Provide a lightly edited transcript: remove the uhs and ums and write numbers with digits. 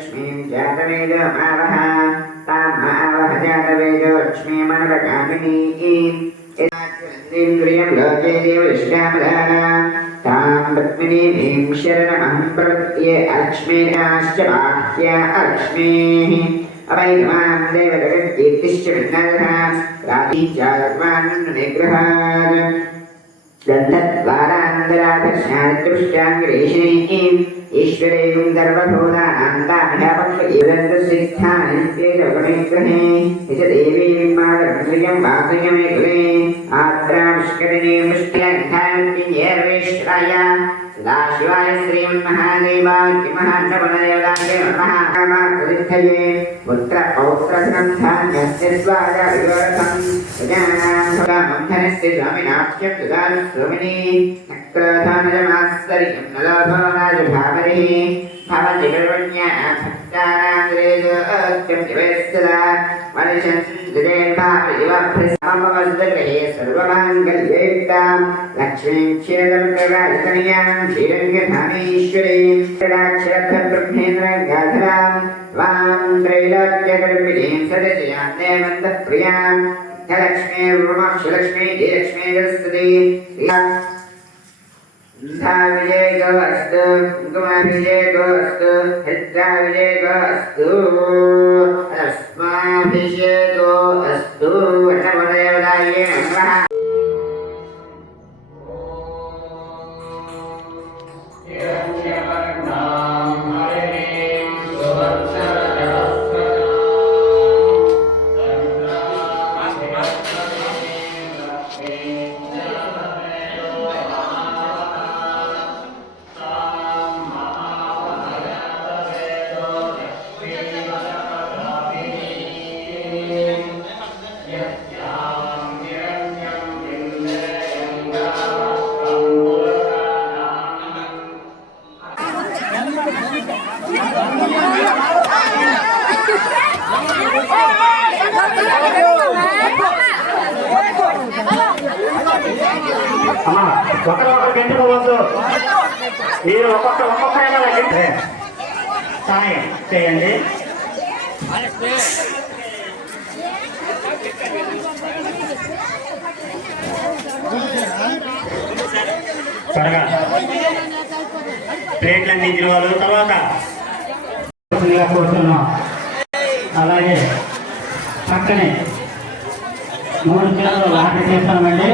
लक्ष्मीं जातवेदमावह तामावह जातवेदोक्ष्मीमनरकामिनीं इन्द्रियं लोके देवदृष्टामदानां तां पद्मिनीं शरणमहं प्रपद्ये अलक्ष्मीनाश्च बाह्या अलक्ष्मीः अवैधमां देवजगत्कीर्तिश्च विघ्नः राती चार्वाणनिग्रहात् गन्धद्वारान्दराधर्षादृष्टाङ्गरेशनीं ईश्वरें गर्वभूतानान्तामिहपक्षिद्धानित्येकविग्रहे निज देवीं मातर्मृगं वासयमेकुले आद्रामुष्करिणीं पुष्ट्यन्धान्तिन्येर्वेश्वराय सदाशिवाय श्रीमन्महादेवाय महाकामात्रिस्थये पुत्र पौत्रसन्धान्यस्य स्वागाविवर्धं प्रजानां सदामन्थनस्य स्वामिनाख्यं ददानुस्वामिनी नक्रधानजमास्तरियं नलभो राजभावरिः भवति गर्वण्या भक्तानां रेजोऽत्यं दिवस्तदा वरिशन्देभावरिवभ्रममवस्तगृहे सर्वमाङ्गल्ययुक्तां लक्ष्मीं क्षीरदमकराजतनयां श्रीरङ्गधामेश्वरीं कटाक्षरब्रह्मेन्द्रगाधरां वां त्रैलोक्यगर्भिणीं सदजयां देवन्तप्रियां लक्ष्मीर्वमक्षलक्ष्मी जयलक्ष्मी जगत्सती विजयगोऽस्तु कुमारविजयगोऽस्तु हित्राविजयगोऽस्तु अस्माभिषेकोऽस्तु अन्नपूर्णदेवतायै नमः। ఒకరికి ఎంచుకోవద్దు, మీరు ఒక్కొక్కరైనా దగ్గర సహాయం చేయండి. త్వరగా ప్లేట్లు అందించిన వాళ్ళు తర్వాత కూర్చున్నాం. అలాగే పక్కనే 3 కిలోలు లాంటి చేస్తామండి.